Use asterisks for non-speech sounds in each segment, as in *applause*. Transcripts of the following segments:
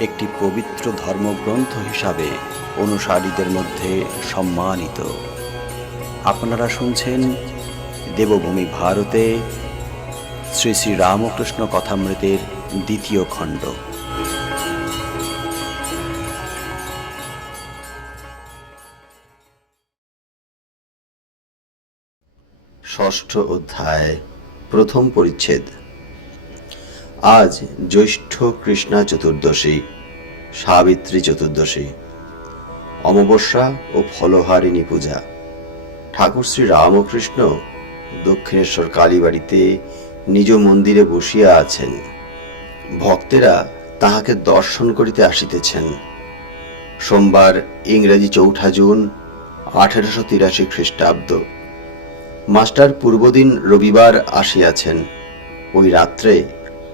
একটি পবিত্র ধর্মগ্রন্থ হিসাবে অনুসারীদের মধ্যে সম্মানিত। আপনারা শুনছেন দেবভূমি ভারতে শ্রী শ্রী রামকৃষ্ণ কথামৃতের দ্বিতীয় খণ্ড। ষষ্ঠ অধ্যায়, প্রথম পরিচ্ছেদ। আজ জ্যৈষ্ঠ কৃষ্ণা চতুর্দশী, সাবিত্রী চতুর্দশী, অমাবস্যা ও ফলহারিণী পূজা। ঠাকুর শ্রী রামকৃষ্ণ দক্ষিণেশ্বর কালীবাড়িতে নিজ মন্দিরে বসিয়া আছেন। ভক্তেরা তাহাকে দর্শন করিতে আসিতেছেন। সোমবার ইংরেজি চৌঠা জুন, আঠেরোশো তিরাশি খ্রিস্টাব্দ। মাস্টার পূর্বদিন রবিবার আসিয়াছেন। ওই রাত্রে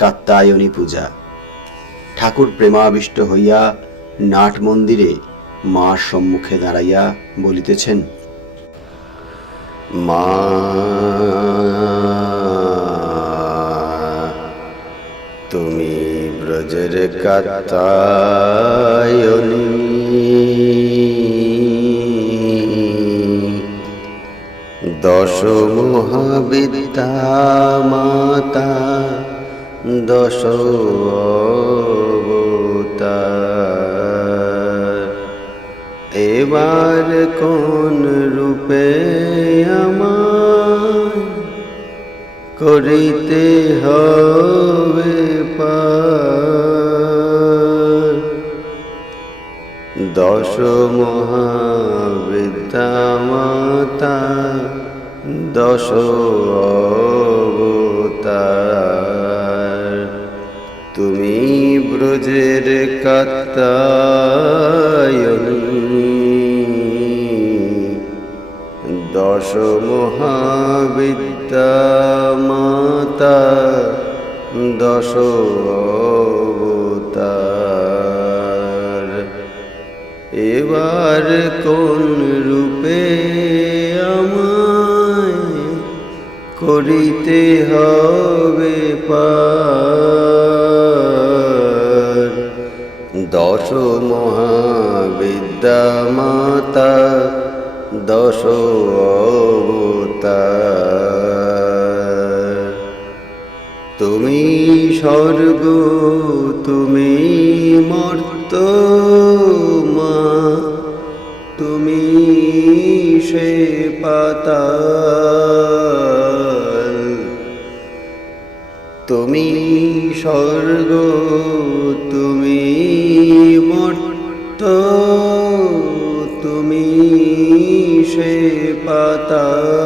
কাত্তায়নী পূজা। ঠাকুর প্রেমাবিষ্ট হইয়া নাট মন্দিরে মার সম্মুখে দাঁড়াইয়া বলিতেছেন, মা, তুমি ব্রজের কাত্তায়নী। দশ মহাবিদ্যা মাতা দশ অবতার। এবার কোন রূপে আমার করিতে হবে পার দশ মহাবিদ্যা মাতা দশ ব্রজের কাত্তায়নী। দশ মহাবিদ্যা মাতা দশ এবার কোন রূপে আমায় করিতে হবে পার দশ মহাবিদ্যা মাতা দশ তুমি স্বর্গ তুমি মর্ত মা তুমি সে পাতাল। তুমি স্বর্গ সে পাতাল।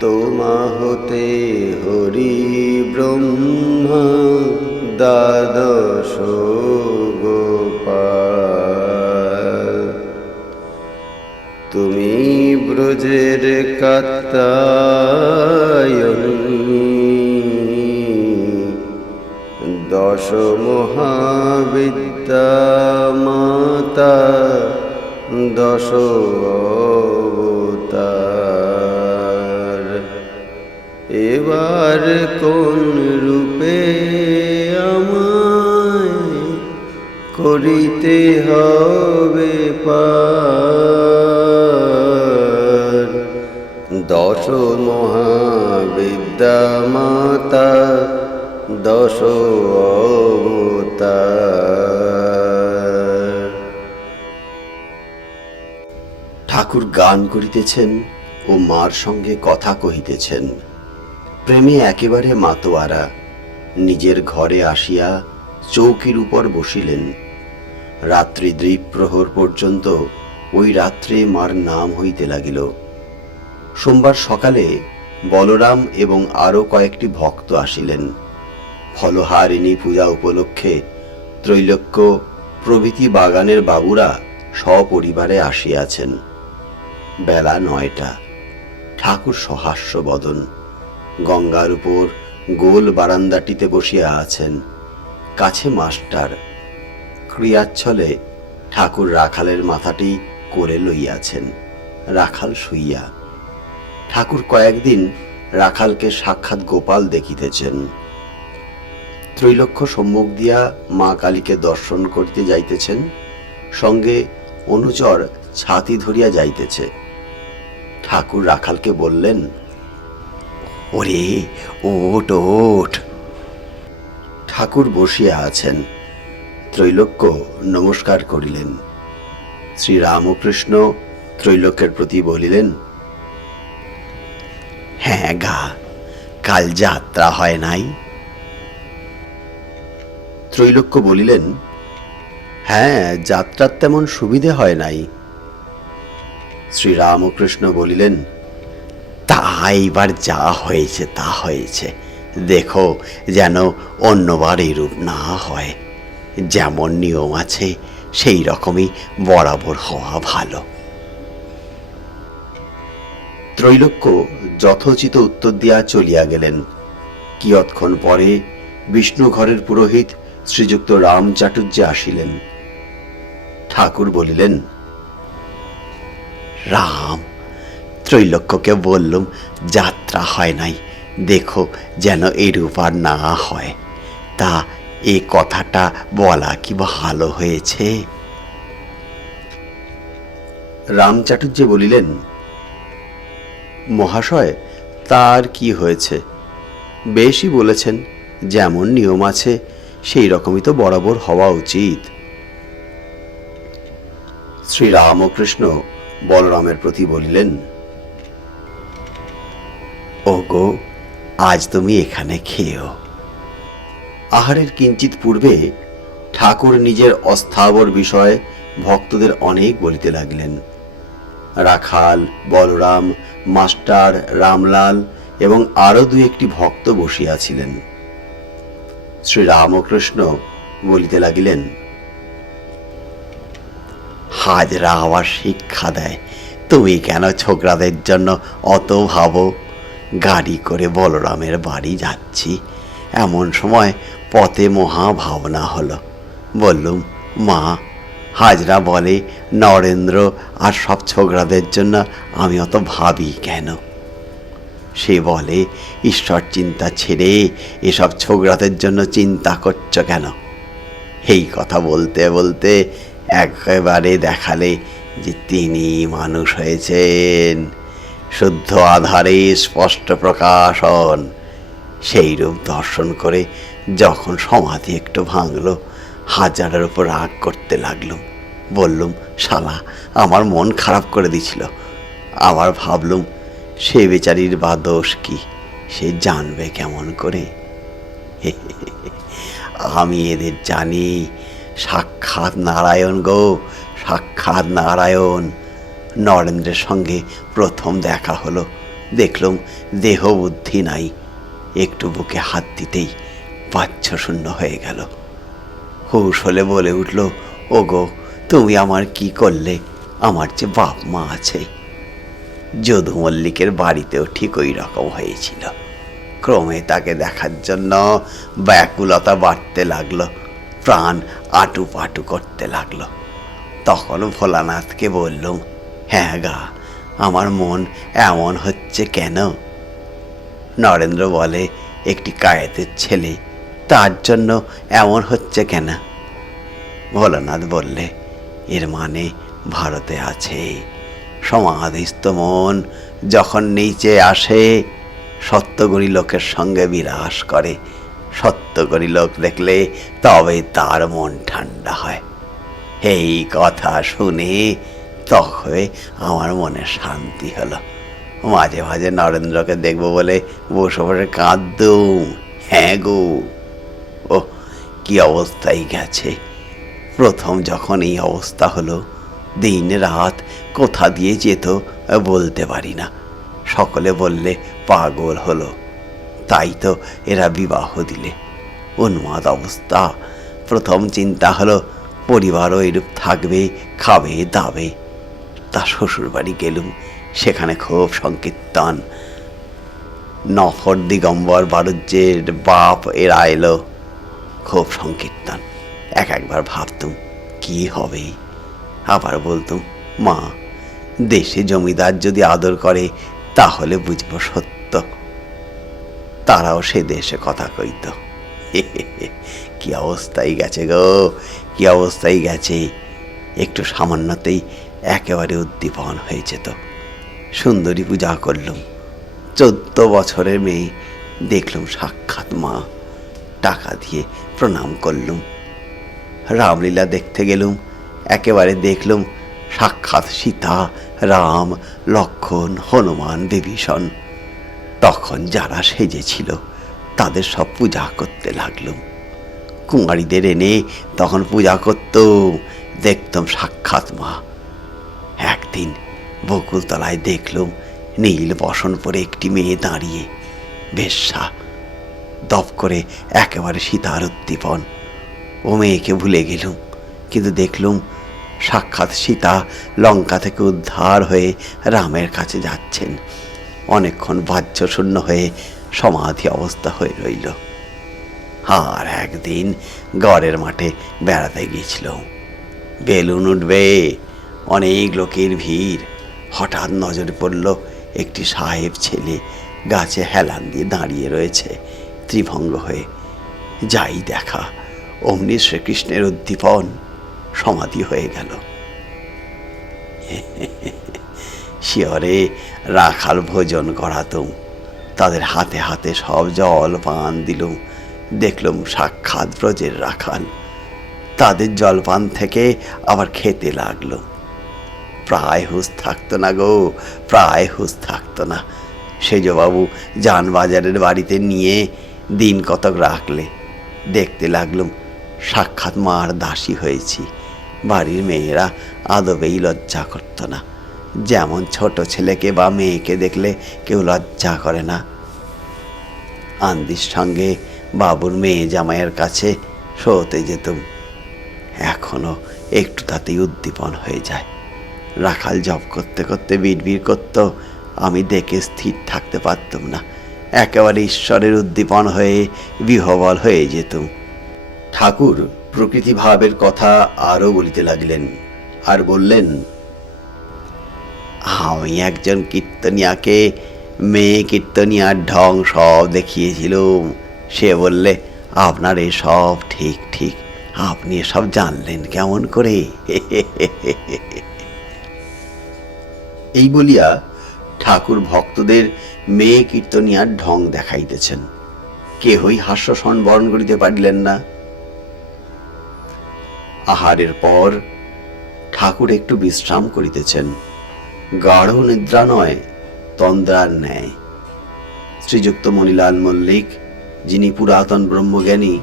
তোমা হতে হরি ব্রহ্মা দ্বাদশ গোপাল। তুমি ব্রজের কাত্তায়নী দশ মহাবিদ্যা মাতা দশ অবতার। এবার কোন রূপে আমায় করিতে হবে পার? দশ মহাবিদ্যা মাতা, দশ অবতার। ঠাকুর গান করিতেছেন ও মার সঙ্গে কথা কহিতেছেন। প্রেমে একেবারে মাতোয়ারা, নিজের ঘরে আসিয়া চৌকির উপর বসিলেন। রাত্রি দ্বীপ্রহর পর্যন্ত ওই রাত্রে মার নাম হইতে লাগিল। সোমবার সকালে বলরাম এবং আরও কয়েকটি ভক্ত আসিলেন। ফলহারিণী পূজা উপলক্ষে ত্রৈলোক্য প্রভৃতি বাগানের বাবুরা সপরিবারে আসিয়াছেন। বেলা নয়টা। ঠাকুর সহাস্য বদন। গঙ্গার উপর গোল বারান্দাটিতে বসিয়া আছেন কাছে মাস্টার। ক্রিয়াচ্ছলে ঠাকুর রাখালের মাথাটি করে লইয়াছেন, রাখাল শুইয়া। ঠাকুর কয়েকদিন রাখালকে সাক্ষাৎ গোপাল দেখিতেছেন। ত্রৈলক্ষ সম্মুখ দিয়া মা কালীকে দর্শন করিতে যাইতেছেন, সঙ্গে অনুচর ছাতি ধরিয়া যাইতেছে। ঠাকুর রাখালকে বললেন, ওরে, ওট ওট। ঠাকুর বসিয়া আছেন। ত্রৈলোক্য নমস্কার করিলেন। শ্রীরামকৃষ্ণ ত্রৈলোক্যের প্রতি বলিলেন হ্যাঁ গা, কাল যাত্রা হয় নাই? ত্রৈলোক্য বলিলেন হ্যাঁ যাত্রার তেমন সুবিধে হয় নাই। শ্রীরামকৃষ্ণ বলিলেন, তা এইবার যা হয়েছে, তা হয়েছে। দেখো যেন অন্যবার এরূপ না হয়। যেমন নিয়ম আছে, সেই রকমই বরাবর হওয়া ভালো। ত্রৈলোক্য যথোচিত উত্তর দিয়া চলিয়া গেলেন। কিয়ৎক্ষণ পরে বিষ্ণু ঘরের পুরোহিত শ্রীযুক্ত রাম চাটুর্য আসিলেন। ঠাকুর বলিলেন রাম, ত্রৈলোক্যকে বললুম, যাত্রা হয় নাই, দেখো যেন এরূপ আর না হয়। তা এ কথাটা বলা কি ভালো হয়েছে? রাম চাটুর্য বলিলেন, মহাশয়, তার কি হয়েছে? বেশই বলেছেন, যেমন নিয়ম আছে, সেই রকমই তো বরাবর হওয়া উচিত। শ্রীরামকৃষ্ণ বলরামের প্রতি বলিলেন, ওগো, আজ তুমি এখানে খেয়েও। আহারের কিঞ্চিত পূর্বে ঠাকুর নিজের অস্থাবর বিষয়ে ভক্তদের অনেক বলিতে লাগলেন। রাখাল, বলরাম, মাস্টার, রামলাল এবং আরও দু একটি ভক্ত বসিয়াছিলেন। শ্রীরামকৃষ্ণ বলিতে লাগিলেন হাজরা আবার শিক্ষা দেয়। তুমি কেন ছোকরাদের জন্য অত ভাবো? গাড়ি করে বলরামের বাড়ি যাচ্ছি। এমন সময় পথে মহা ভাবনা হলো। বললুম, মা, হাজরা বলে, নরেন্দ্র আর সব ছোকরাদের জন্য আমি অত ভাবি কেন? সে বলে, ঈশ্বর চিন্তা ছেড়ে এসব ছোকরাদের জন্য চিন্তা করছ কেন? এই কথা বলতে বলতে একেবারে দেখালে যে তিনি মানুষ হয়েছেন। শুদ্ধ আধারে স্পষ্ট প্রকাশন। সেই রূপ দর্শন করে যখন সমাধি একটু ভাঙলো, হাজারের উপর রাগ করতে লাগলুম বললুম, শালা, আমার মন খারাপ করে দিছিল। আবার ভাবলুম, সে বেচারির বা দোষ কি? সে জানবে কেমন করে? *laughs* আমি এদের জানি সাক্ষাৎ নারায়ণ গো, সাক্ষাৎ নারায়ণ। নরেন্দ্রের সঙ্গে প্রথম দেখা হলো। দেখলুম দেহ বুদ্ধি নাই। একটু বুকে হাত দিতেই পাচ্ছ শূন্য হয়ে গেল। হুশ হলে বলে উঠল, ওগো, তুমি আমার কি করলে? আমার যে বাপ মা আছে। যদু মল্লিকের বাড়িতেও ঠিক ওই রকম হয়েছিল। ক্রমে তাকে দেখার জন্য ব্যাকুলতা বাড়তে লাগল। প্রাণ আটু পাটু করতে লাগল। তখন ভোলানাথকে বললুম হ্যাঁ গা, আমার মন এমন হচ্ছে কেন? নরেন্দ্র বলে, একটি কায়েতের ছেলে, তার জন্য এমন হচ্ছে কেন? ভোলানাথ বললে, এর মানে ভারতে আছে সমাধিস্থ মন, যখন নিচে আসে সত্যগুরি লোকের সঙ্গে বিরাস করে সত্যগুরি লোক দেখলে তবে তার মন ঠান্ডা হয়। এই কথা শুনে তখন আমার মনে শান্তি হলো। মাঝে মাঝে নরেন্দ্রকে দেখব বলে বসে বসে কাঁদতুম হ্যাঁ গো। ও কি অবস্থায় গেছে? প্রথম যখন এই অবস্থা হলো, দিন রাত কোথা দিয়ে যেত বলতে পারি না। সকলে বললে পাগল হলো। তাই তো এরা বিবাহ দিলে। উন্মাদ অবস্থা। প্রথম চিন্তা হলো পরিবারও এরূপ থাকবে, খাবে, দাবে। তা শ্বশুর বাড়ি গেলুম, সেখানে খুব সংকীর্তন। নফর দিগম্বর বারুজ্যের বাপ এরা এলো, খুব সংকীর্তন। এক একবার ভাবতুম, কি হবে? আবার বলতুম, মা, দেশে জমিদার যদি আদর করে, তাহলে বুঝব সত্য। তারাও সে দেশে কথা কইত। *laughs* কি অবস্থায় গেছে গো? কি অবস্থায় গেছে? একটু সামান্যতেই একেবারে উদ্দীপন হয়েছে তো। সুন্দরী পূজা করলুম। চোদ্দ বছরের মেয়ে। দেখলুম সাক্ষাৎ মা। টাকা দিয়ে প্রণাম করলুম। রামলীলা দেখতে গেলুম। একেবারে দেখলুম সাক্ষাৎ সীতা, রাম, লক্ষণ, হনুমান বিভীষণ তখন যারা সেজেছিল তাদের সব পূজা করতে লাগলুম। কুমারীদের এনে তখন পূজা করত, দেখতাম সাক্ষাৎ মা। একদিন বকুলতলায় দেখলুম নীল বসন পরে একটি মেয়ে দাঁড়িয়ে, বেশ্যা, দপ করে একেবারে সীতার উদ্দীপন। ও মেয়েকে ভুলে গেলুম, কিন্তু দেখলুম সাক্ষাৎ সীতা লঙ্কা থেকে উদ্ধার হয়ে রামের কাছে যাচ্ছেন। অনেকক্ষণ বাহ্য শূন্য হয়ে সমাধি অবস্থা হয়ে রইল। আর একদিন গড়ের মাঠে বেড়াতে গিয়েছিল বেলুন উঠবে, অনেক লোকের ভিড়। হঠাৎ নজরে পড়ল একটি সাহেব ছেলে গাছে হেলান দিয়ে দাঁড়িয়ে রয়েছে, ত্রিভঙ্গ হয়ে। যাই দেখা, অমনি শ্রীকৃষ্ণের উদ্দীপন সমাধি হয়ে গেল। *laughs* শিয়রে রাখাল ভোজন করাতুম। তাদের হাতে হাতে সব জল পান দিলুম। দেখলুম সাক্ষাৎ ব্রজের রাখাল। তাদের জলপান থেকে আবার খেতে লাগল। প্রায় হুঁশ থাকতো না গো, প্রায় হুঁশ থাকতো না। সেজবাবু যানবাজারের বাড়িতে নিয়ে দিন কতক রাখলে। দেখতে লাগলুম সাক্ষাৎ মার দাসী হয়েছি। বাড়ির মেয়েরা আদবেই লজ্জা করতো না। যেমন ছোট ছেলেকে বা মেয়েকে দেখলে কেউ লজ্জা করে না। আন্দির সঙ্গে বাবুর মেয়ে জামাইয়ের কাছে শোতে যেতুম। এখনও একটু তাতেই উদ্দীপন হয়ে যায়। রাখাল জব করতে করতে বিড়বিড় করত, আমি দেখে স্থির থাকতে পারতুম না। একেবারে ঈশ্বরের উদ্দীপন হয়ে বিহবল হয়ে যেতুম। ঠাকুর প্রকৃতি ভাবের কথা আরও বলিতে লাগলেন আর বললেন, আমি একজন কীর্তনিয়াকে মেয়ে কীর্তনিয়ার ঢং সব দেখিয়েছিলুম সে বললে, আপনার এসব ঠিক ঠিক। আপনি এসব জানলেন কেমন করে? এই বলিয়া ঠাকুর ভক্তদের মেয়ে কীর্তনিয়ার ঢং দেখাইতেছেন। কেহই হাস্য বরণ করিতে পারিলেন না। আহারের পর ঠাকুর একটু বিশ্রাম করিতেছেন। গাঢ় নিদ্রা নয় তন্দ্রার ন্যায়। শ্রীযুক্ত মণিলাল মল্লিক, যিনি পুরাতন ব্রহ্মজ্ঞানী,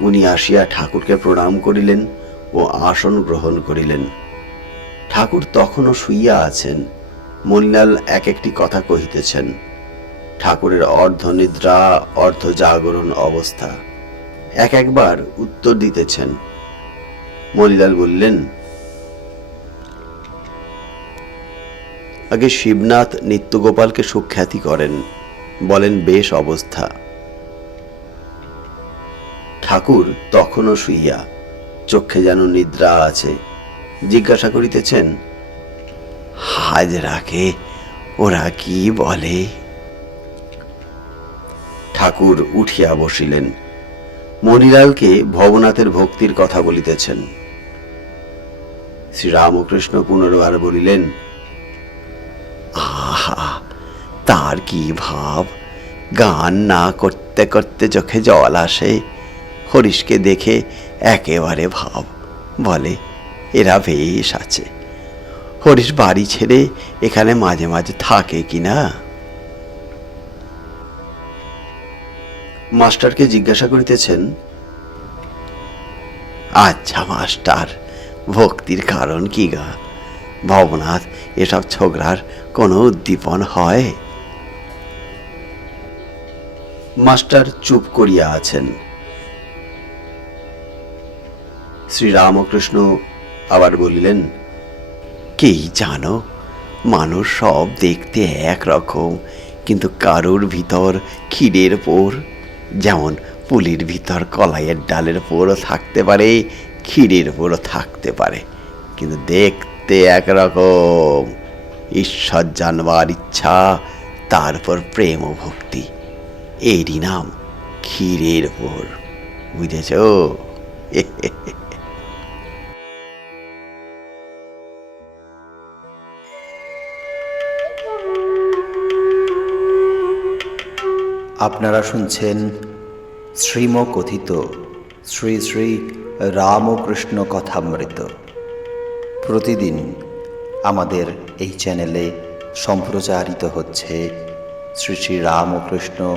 উনি আসিয়া ঠাকুরকে প্রণাম করিলেন ও আসন গ্রহণ করিলেন। ঠাকুর তখনও শুইয়া আছেন। মণিলাল এক একটি কথা কহিতেছেন, ঠাকুরের অর্ধ নিদ্রা অর্ধ জাগরণ অবস্থা। এক একবার উত্তর দিতেছেন। মণিলাল বললেন আগে শিবনাথ নিত্যগোপালকে সুখ্যাতি করেন। বলেন, বেশ অবস্থা। ঠাকুর তখনও শুইয়া চোখে যেন নিদ্রা আছে। জিজ্ঞাসা করিতেছেন হাজরাকে ওরা কি বলে? ঠাকুর উঠিয়া বসিলেন। মণিলালকে ভবনাথের ভক্তির কথা বলিতেছেন। শ্রীরামকৃষ্ণ পুনর্বার বলিলেন তার কি ভাব? গান না করতে করতে চোখে জল আসে। হরিশকে দেখে একেবারে ভাব। বলে, এরা বেশ আছে। হরিশ বাড়ি ছেড়ে এখানে মাঝে মাঝে থাকে কি না? মাস্টারকে জিজ্ঞাসা করিতেছেন আচ্ছা মাস্টার, ভক্তির কারণ কি গা? ভবনাথ, এসব ছোকরার কোনো উদ্দীপন হয়? মাস্টার চুপ করিয়া আছেন। শ্রীরামকৃষ্ণ আবার বলিলেন কেই জানো, মানুষ সব দেখতে একরকম, কিন্তু কারুর ভিতর ক্ষীরের পোর? যেমন পুলির ভিতর কলাইয়ের ডালের পোরও থাকতে পারে, ক্ষীরের পোরও থাকতে পারে, কিন্তু দেখতে একরকম। ঈশ্বর জানবার ইচ্ছা তারপর প্রেম ও ভক্তি। এরই নাম ক্ষীরের পোর বুঝেছ? আপনারা শুনছেন শ্রীম কথিত শ্রী শ্রী রামকৃষ্ণ কথামৃত। প্রতিদিন আমাদের এই চ্যানেলে সম্প্রচারিত হচ্ছে শ্রী শ্রী রামকৃষ্ণ